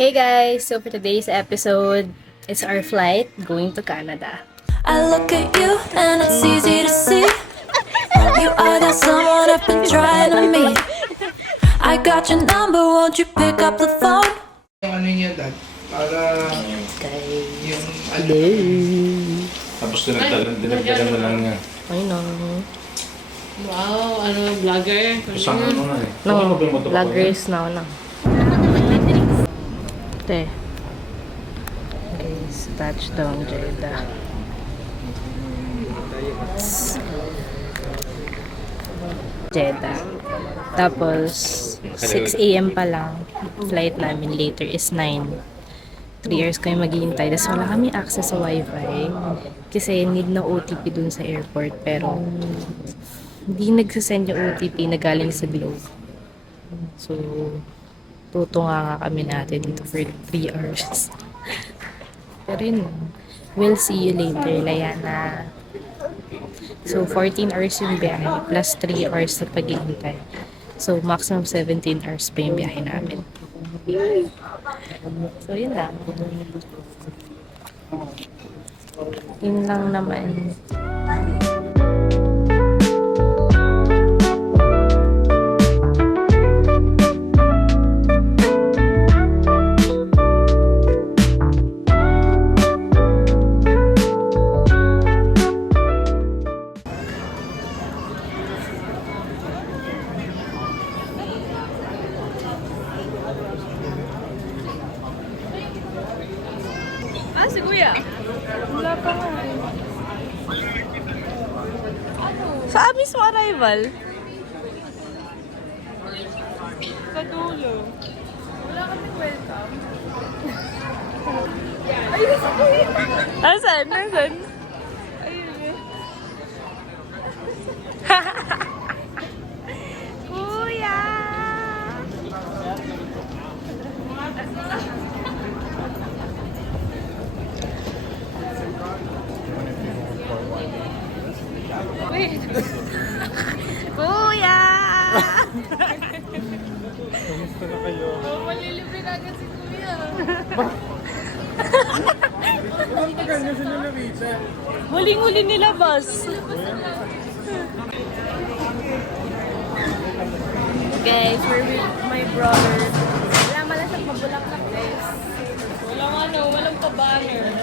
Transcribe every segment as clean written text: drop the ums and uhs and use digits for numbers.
Hey guys! So for today's episode, it's our flight going to Canada. I look at you and it's easy to see you are the someone I've been trying to meet. I got your number, won't you pick up the phone? Ano niya, Dad? Para yung ano. Tapos dinagdagan mo lang nga. I know. Wow, ano, vlogger? Isang ano na eh. No, Ano ba yung vloggers now na. Ate. Guys, touchdown Jeddah. Jeddah. Tapos, 6 a.m. pa lang. Flight namin later is 9. 3 hours kami maghihintay. Tapos wala kami access sa wifi. Kasi need na OTP dun sa airport. Pero, hindi nagsasend yung OTP na galing sa Globe. So, tutunga nga kami natin dito for 3 hours. Pero yun, we'll see you later, Layana. So, 14 hours yung biyahe, plus 3 hours sa paghihintay. So, maximum 17 hours pa yung biyahe namin. So, yun lang. Yun lang naman. Si Kuya. Wala pa nga eh. Saan mismo arrival? Sa dulo. Wala kaming welcome. Ayun si Kuya. Asan? Nasaan? Ayun eh. Kuya! Wait. Kuya! Kamusta na kayo? Oh, malilibre na agad si Kuya. Ang tagal na sila nakita. Huling-huli nila, boss. Guys, we're with my brother. Wala man lang siyang mabulaklak, guys. Walang ano, walang pa-banner.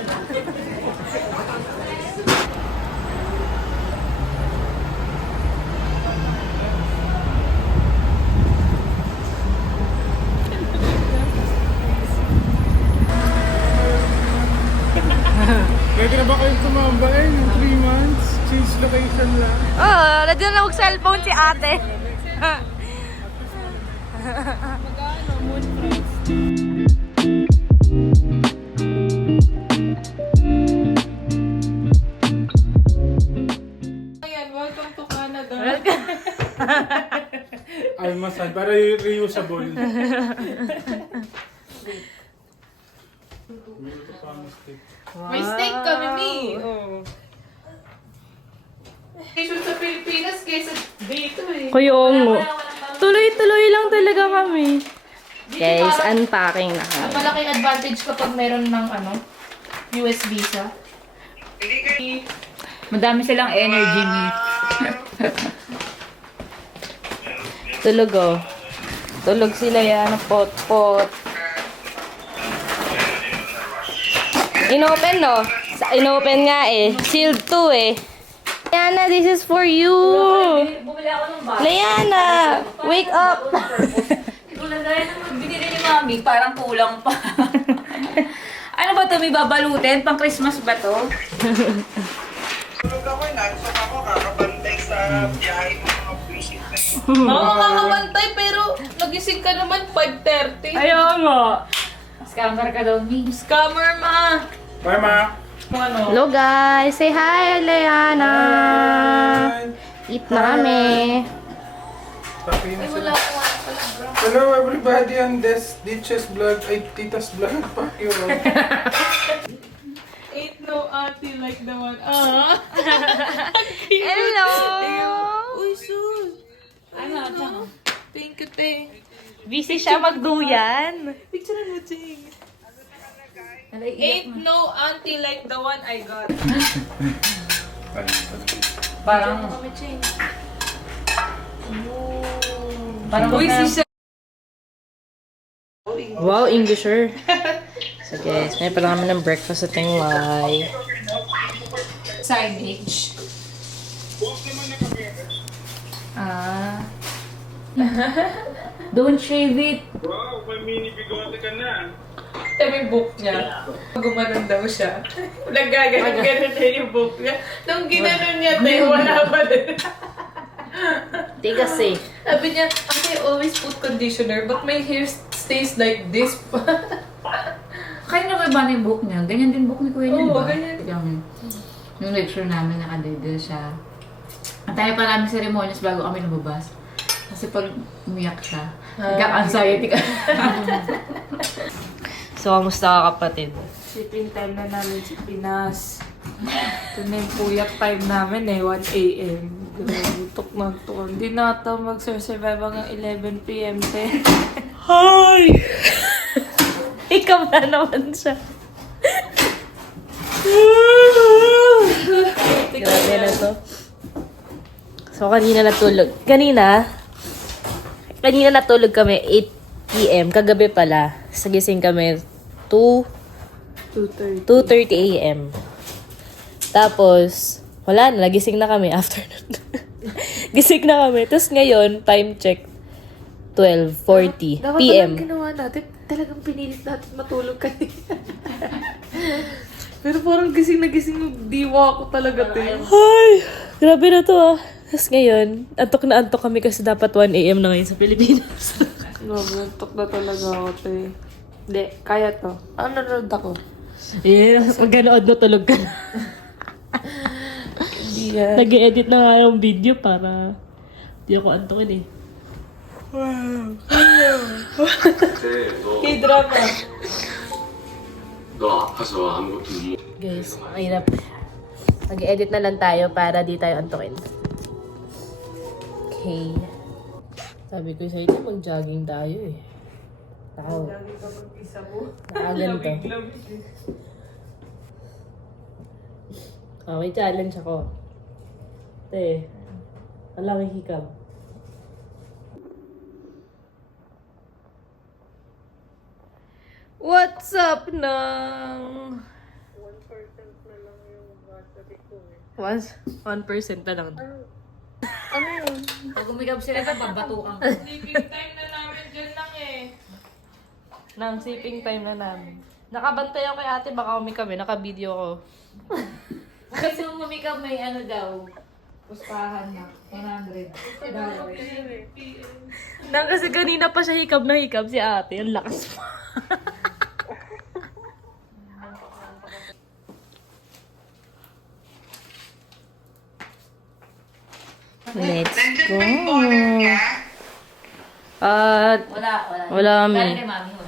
Pwede na ba kayong tumamba eh? Yung 3 months? Change location lang. Oh, nandiyan na mag-cellphone si ate. Magkano, moon price. Ayan, welcome to Canada. Almasal, para reusable. May steak kami, Mi. Oh. Station sa Pilipinas kaysa dito eh. Kuyong. Tuloy-tuloy lang talaga kami. Guys, unpacking na kami. Malaking advantage kapag meron ng ano, US visa. Madami silang energy ni. Tulog oh. Tulog sila yan. Pot-pot. Inopen no? Inopen nga eh. Sealed to eh. Liana, this is for you. Bumili ako ng bag. Liana, wake up. Kulang gaya ng binili ni Mami, parang kulang pa. Ano ba ito? May babalutin? Pang Christmas ba to? Tulog ako eh, nagsak ako, kakabantay sa biyahe ng mga visit na yun. Oo, kakabantay pero nagising ka naman 5:30. Ayaw nga. Scammer ka daw, Mi. Scammer ma. Bye, ma! Ano? Hello guys, say hi Liana. Eat na kami. Tapi na Ay, sila. wala akong ano pala, bro. Hello everybody on this Ditches Vlog. Ay, Tita's Vlog. Fuck you. Ain't no auntie like the one. Ah. Hello. Uy, sus. Ano? Thank you, te. Busy siya magduyan. Picturean mo, Ching. Naiiyak Ain't na. no auntie like the one I got. Parang, Kami, Ching. parang Uy, wag na- si Wow, Englisher. So guys, may pala kami ng breakfast sa Tengway. signage. Ah. Don't shave it. Wow, may mini bigote ka na. Ito may book niya. Gumanon daw siya. Nagaganon-ganon na yung book niya. Nung ginanon niya, tayo wala pa din. Di kasi. Sabi niya, I always put conditioner, but my hair stays like this. Kaya na ba yung book niya? Ganyan din book ni Kuya niya, Oo, diba? ganyan. Yung lecture namin, nakadede siya. Ang tayo pa namin ceremonies bago kami lumabas. Kasi pag umiyak siya, nagka-anxiety ka. So, kamusta ka kapatid? Shipping time na namin sa Pinas. Ito na yung puyat time namin 1 a.m. Tuk na tuk. Hindi na ito mag-survive hanggang 11 p.m. te. Hi! Ikaw na naman siya. Grabe na to. So, kanina natulog. Kanina natulog kami 8 p.m. Kagabi pala. Sagising kami 2:30. 2:30 a.m. Tapos, wala na. Nagising na kami after nun. Gising na kami. Tapos ngayon, time check, 12:40 Dapat p.m. palang ginawa natin, talagang pinilit natin matulog kanina. Pero parang gising na gising yung diwa ko talaga, te. Ay, grabe na to ah. Tapos ngayon, antok na antok kami kasi dapat 1 a.m. na ngayon sa Pilipinas. Nabantok na talaga ako, te. Hindi, kaya to. Ano nanonood ako? Yeah, maganood na tulog ka na. Hindi yan. Nag-edit na nga yung video para di ako antokin eh. K-drama. 너 아파서 아무것도 못 Guys, ang hirap. Mag-edit na lang tayo para di tayo antokin. Okay. Sabi ko sa inyo, mag-jogging tayo eh. Tao. Naagan to. Okay, challenge ako. Te, alam yung hikab. What's up, nang? 1% na lang yung battery ko eh. 1% na lang. Pag umigab sila, babatukan ko. Sleeping time na namin dyan lang eh. Nang sleeping time na namin. Nakabantay ako kay ate, baka umi kami, naka-video ko. Kasi nung umigab may ano daw, pustahan na, 100. Nang kasi kanina pa siya hikab na hikab si ate, ang lakas pa. Let's go. Wala kami. Galing kay mami mo.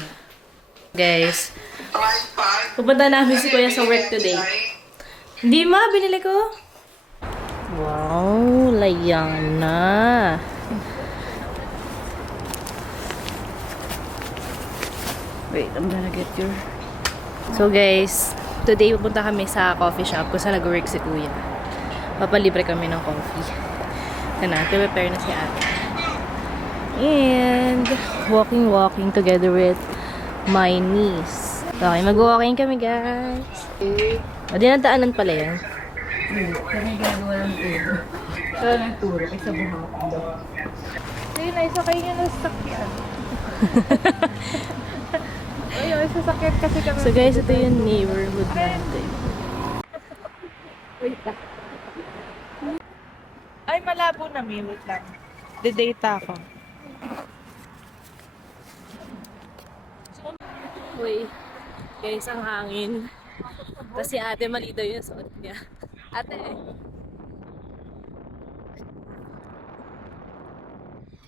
Guys, Tripod. pupunta namin si Kuya sa work today. Hindi ma, binili ko. Wow, Layana. Wait, I'm gonna get your... So guys, today pupunta kami sa coffee shop kung saan nag-work si Kuya. Papalibre kami ng coffee. Kana, prepare na si ate. And walking together with my niece. Okay, mag-walking kami guys. O, dinadaanan pala yan. Kaya ginagawa ng turo. Kaya ng turo, isa buhatin daw. Ayun na, isa kayo na sakyan. Ayun, isa sakyan kasi kami. So guys, ito yung neighborhood natin. Ay, malabo na, may wait lang. De-data ako. Uy, guys, ang hangin. Kasi ate, mali daw yung suot niya. Ate.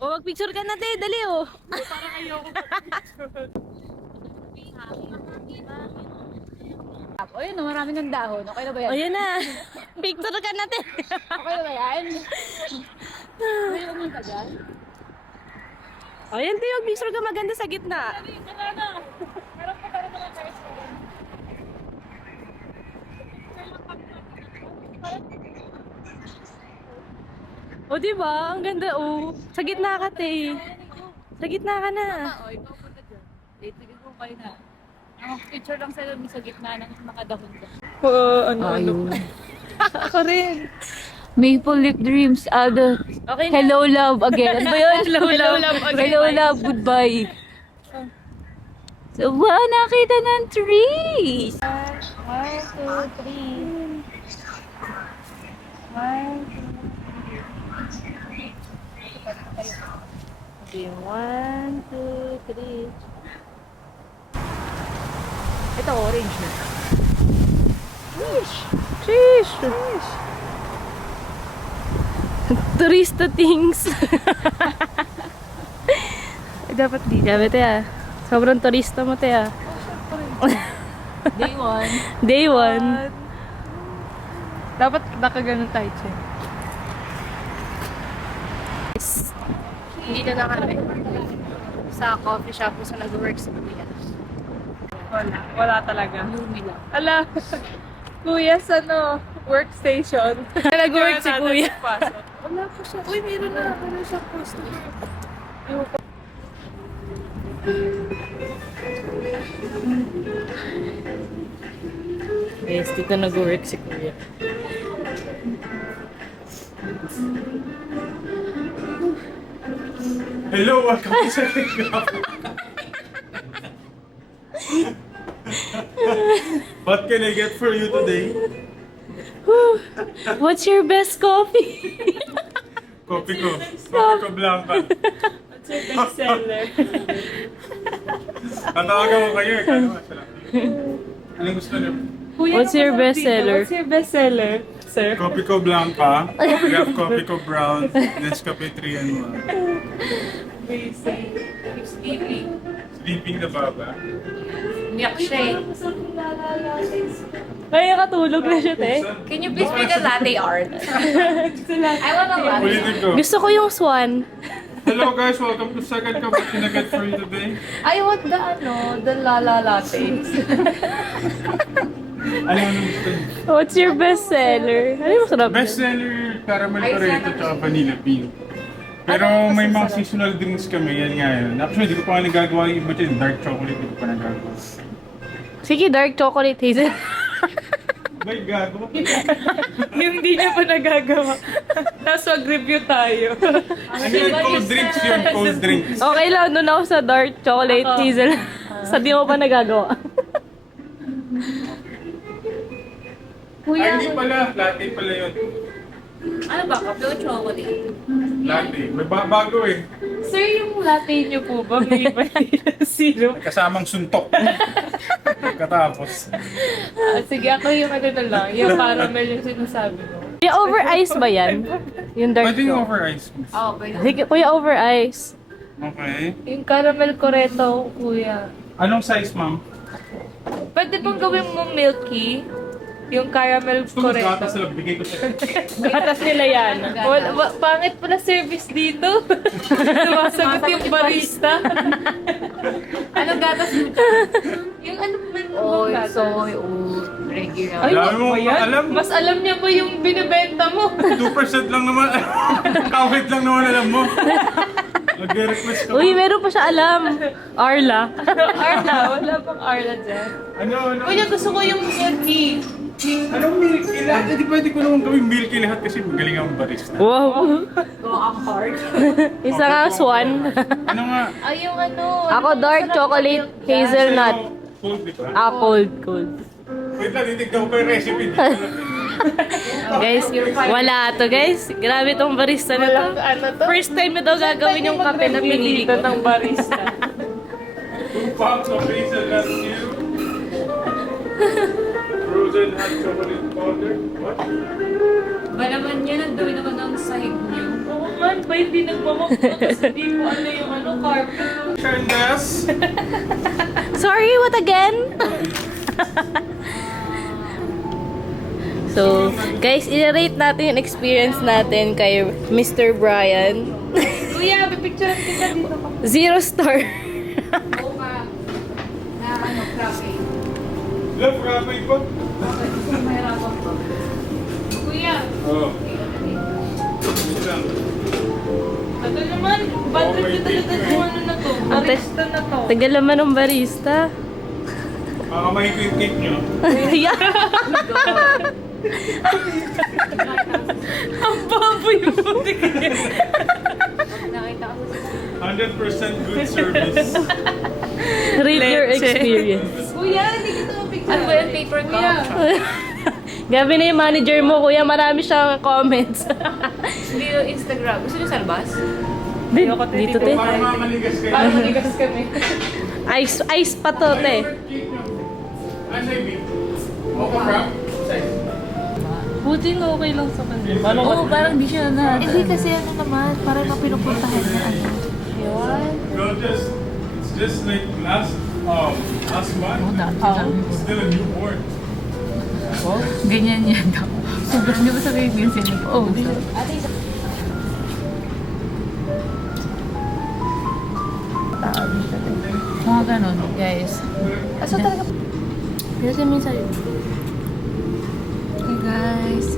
O, mag-picture ka na, te. Dali, oh. Parang ayoko. O yun, marami ng dahon. Okay na ba yan? O, yan na. Picture ka na, te. Okay na ba yan? May umang ka dyan? Ayan, Teo. Picture ka maganda sa gitna. O, diba? Ang ganda, oh. Sa gitna ka, Te. Sa gitna ka na. Oo, ikaw punta dyan. Sige ko kayo na. Ang picture lang sa sa gitna ng nakadahon ka. Ano? Ako rin. Maple Leaf Dreams, Okay na. Hello Love again. Ano ba yun? Hello, love. Okay, Hello bye. Love, goodbye. So, wow, nakita ng trees! 1, 2, 3. 1, 2, 3. Okay, 1, 2, 3. Ito, orange na. Fish! Turista things. Dapat di. Dapat ya. Sobrang turista mo, Tea. Day 1. Day 1. Dapat nakaganon tayo, Che. Dito na kami. Sa coffee shop kung saan nag-work sa Kuya. Wala talaga. Lumi lang. Ala, Kuya, workstation. Nag-work si Kuya. Wala po siya. Uy, meron siyang poster. Yes, dito nag-work si Kuya. Hello, welcome to Second Cup. What can I get for you today? What's your best coffee? Kopi ko. Kopi ko blanca. Bestseller. Tatawagan mo kayo eh. Kano masarap. Anong gusto niyo? What's your bestseller? What's your bestseller, sir? Kopi ko blanca. We have kopi ko brown. Nescafe 3 and 1. Sleeping the baba. Umiyak siya eh. Ay, nakatulog na siya, te. Can you please make a latte art? I want a latte. Ulitin ko. Gusto ko yung swan. Hello guys, welcome to Second Cup. What can I get for you today? I want the lala latte. Ano yung gusto niyo? What's your bestseller? Ano yung masarap? Bestseller, caramel corretto tsaka vanilla bean. Pero may mga seasonal drinks kami, yan nga yun. Actually, di ko pa nga nagagawa yung iba dyan. Dark chocolate, di ko pa nagagawa. Sige, dark chocolate hazel. May gago. Yung hindi niya pa nagagawa. Tapos mag-review tayo. Ano yun? Cold drinks yun, cold drinks. Okay lang, doon ako sa dark chocolate hazel. Sa di mo pa nagagawa. Ay, hindi pala. Latte pala yun. Ano ba? Kape o chocolate? Latte. May bago eh. Sir, yung latte niyo po ba? May iba syrup? Kasamang suntok. Katapos. Sige, ako yung ano na lang. Yung caramel yung sinasabi mo. Kuya, over ice ba yan? Yung dark Pwede yung chocolate. over ice. Oo, pwede. Sige, kuya, over ice. Okay. Yung caramel corretto, kuya. Anong size, ma'am? Pwede bang gawin mo milky? Yung caramel Gusto mo corretto. gatas lang. Bigay ko sa'yo. Gatas nila yan. Pangit pala service dito. Sumasagot yung barista. Anong gatas mo? Yung ano man Oy, gatas? soy, oat, regular. Ay, Alam mo, ba yan? alam. Mas alam niya ba yung binibenta mo? 2% lang naman. Kawit lang naman alam mo. Nag-request ka Uy, pa. meron pa siya alam. Arla. Arla, wala bang Arla dyan? Ano? Kuya, gusto ko yung milky. Anong milky lahat? Hindi pwede ko naman gawin milky lahat kasi magaling ang barista. Wow. Go up hard. Isa nga swan. Ano nga? Ay, yung ano. Ako dark chocolate hazelnut. Cold, di ba? Cold, cold. Wait lang, titignan ko pa yung recipe. Di ko lang. Guys, wala to guys. Grabe tong barista na to. Ano to? First time na daw gagawin yung kape na pinili ko. ng barista. 2 pounds of hazelnut milk. Frozen hot chocolate powder. What? Ba naman yan, ang dami naman ng sahig niyo. Oo man, ba hindi nagmamagpo kasi di ko ano yung ano, carpet. Shandas. Sorry, what again? So, guys, i-rate natin yung experience natin kay Mr. Brian. Kuya, pipicturean kita dito ka. 0 star. Mocha na ano, frappe. Love, rapay po. Gusto mo mahirapan po. Kuya! Oo. Wait lang. Ito naman, bad trip na yung ano na to. Ate, Barista na to. tagal naman ng barista. Makamay ko yung cake nyo. Yeah. Ang baboy mo. Nakita ko sa 100% good service. Rate your experience. Kuya, hindi kita mapicture. ano ba yung paper cup? Gabi na yung manager mo, kuya. Marami siyang comments. Hindi yung Instagram. Gusto niyo salbas? Dito, te. Para mamaligas kayo. Para manigas kami. Ice pa to, te. Favorite cake nyo? Ano yung big? Mocha frap? Size. Buti nga okay lang sa kanya. Oo, parang di siya na. Hindi kasi ano naman, parang na pinupuntahan na ano. Yun. Girl, it's just like last month. Still a newborn. Ganyan yan daw. Sobrang di ba sabihin din sila? Oo. Mga ganun, guys. Asa talaga? Pero sa minsan, Okay, guys.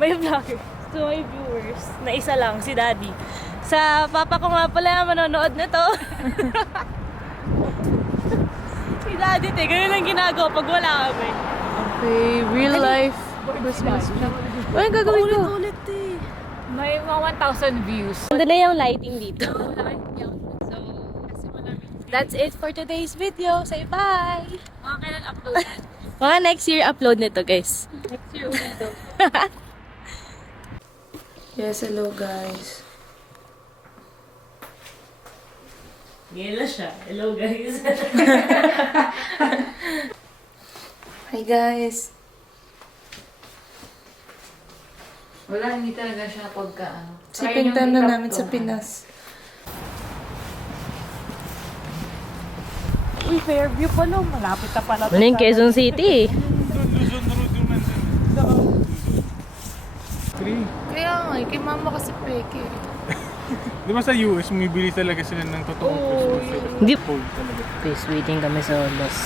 may vloggers. So, may viewers. Na isa lang, si Daddy. Sa papa ko nga pala manonood na to. Si Daddy, te. Ganun lang ginagawa pag wala kami. Okay, real life Christmas. Ano yung gagawin ko? Ulit, te. May mga 1,000 views. Ganda na yung lighting dito. That's it for today's video. Say bye! Mga kailan upload? Mga next year upload nito, guys. Next year ulit daw. Yes, hello guys. Gela siya. Hello, guys. Hi guys. Wala, hindi talaga siya pagka ano. Sipintan na namin sa Pinas. Uy, Fairview pa no. Malapit na pala. Ano yung Quezon City? Luzon Road yung nandun. Kaya nga, kay mama kasi peke. Di ba sa US, bumibili talaga sila ng totoong Christmas. Hindi. Cold talaga. Please, waiting kami sa Los.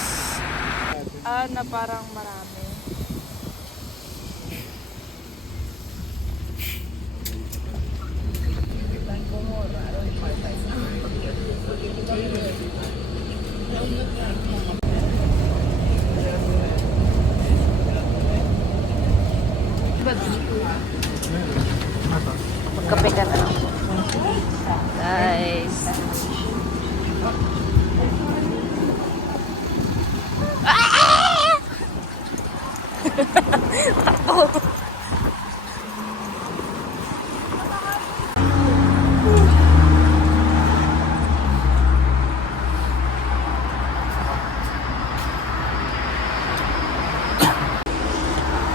Na parang marami. Magkape ka na. Guys.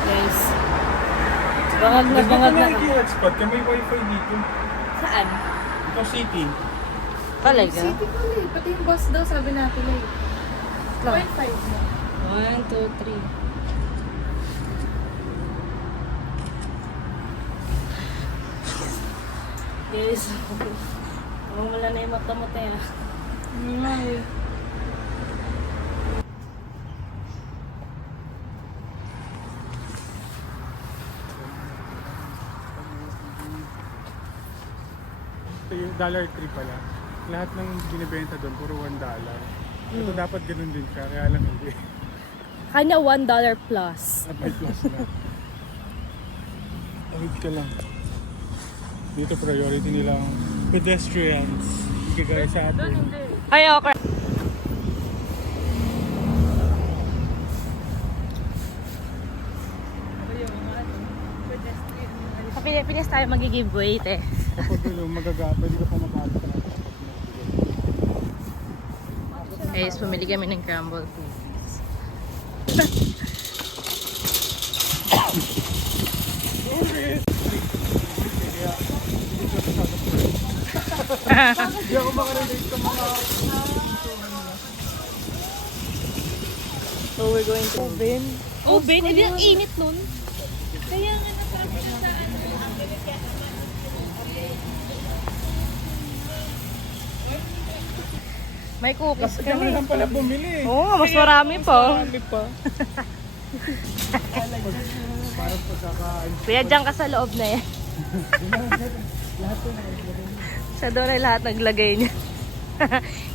Guys. Bangag na bangag na. Ito hotspot, kaya may wifi dito. Saan? Ito city. Talaga? Pati yung boss daw sabi natin eh. 0.5 na. 1, 2, 3. Guys, wala na yung mata-mata yan. Ito yung $1 pala. Lahat ng binibenta doon, puro $1. Ito dapat ganun din siya, kaya lang hindi. Kanya $1 plus. Apply plus na. Tawid ka lang. Dito priority nila ang pedestrians. Hindi kagaya sa atin. Ay, okay. Sa Pilipinas tayo mag-giveaway, te. Kapag pwede ka pa makakita na. Guys, pumili kami ng crumble cookies. Hindi ako makarelate sa mga... So we're going to Oven. Oven? Hindi ang init nun. Kaya nga natrap siya sa ano. May cookies Kami lang pala bumili. Oo, mas marami pa. Marami pa. Parang pagkakain. Kuya, dyan ka sa loob na yan. Siya doon ay lahat naglagay niya.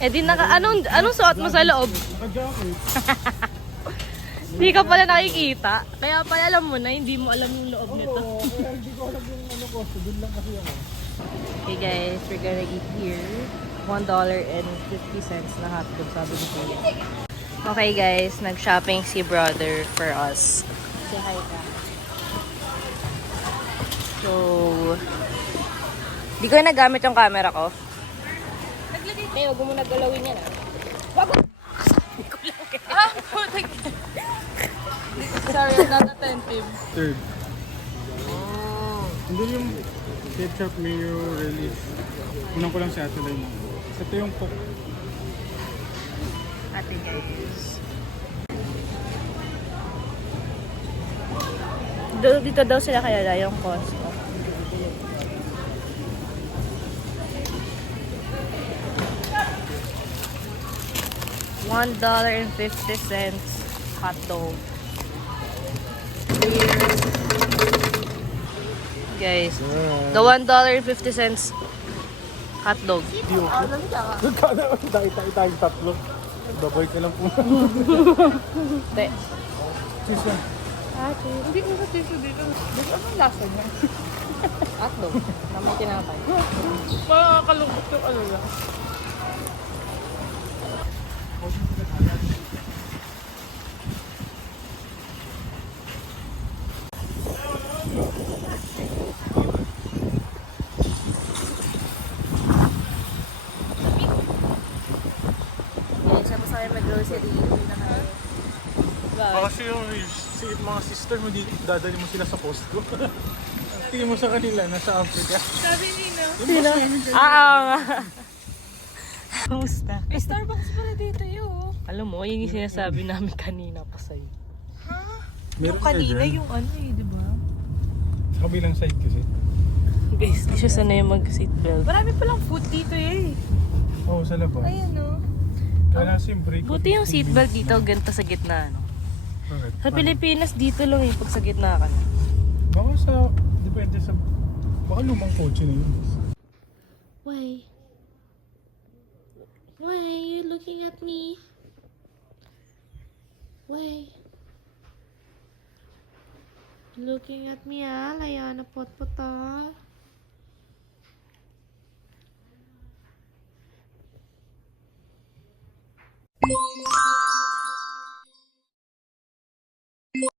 Eh di anong suot mo sa loob? Naka-jacket. Hindi ka pala nakikita. Kaya pala alam mo na, hindi mo alam yung loob nito. Oo, kaya hindi ko alam yung ano ko. So, doon lang kasi ako. Okay guys, we're gonna eat here. $1.50 na hotdog, sabi ni Kuya. Okay guys, nag-shopping si brother for us. Say hi ka. So, di ko na nagamit yung camera ko. Eh, huwag mo nagalawin yan ah. Wag mo! Sabi ko lang eh. Sorry, I'm not attentive. Third. Hindi yung ketchup, mayo, relish. Unang ko lang si Ate Lai mo. Ito yung cook. Ate guys. Dito daw sila kaya yung Costco. $1.50 hot dog. Guys, the $1.50 hot dog. Tayong tatlo. Babay ka lang po. Te. Cheese lang. Hindi ko sa tissue dito. Dito, anong lasa niya? Hot dog. Na may tinapay. Makakalungkot yung ano lang. Guys, tapos tayo mag-grocery. Kasi yung mga sister mo, dadali mo sila sa Costco. Tingin mo sa kanila, nasa Africa. Sabi nila. Sino? Ah, nga. Kamusta? May Starbucks pala dito yun. Alam mo, yun yung sinasabi namin kanina pa sa'yo. Meron Yung kanina na dyan. yung ano eh, di ba? Sa kabilang side kasi. Guys, di siya sanay mag-seatbelt. Marami palang food dito eh. Oo, sa labas. Ayan o. Kaya nasa yung break. Buti yung seatbelt dito, ganito sa gitna, no? Bakit? Sa Pilipinas, dito lang yung pag sa gitna ka na. Baka sa, depende sa, baka lumang kotse na yun. Why? Why are you looking at me? Why? Looking at me, ah? Layana pot-pot, ah?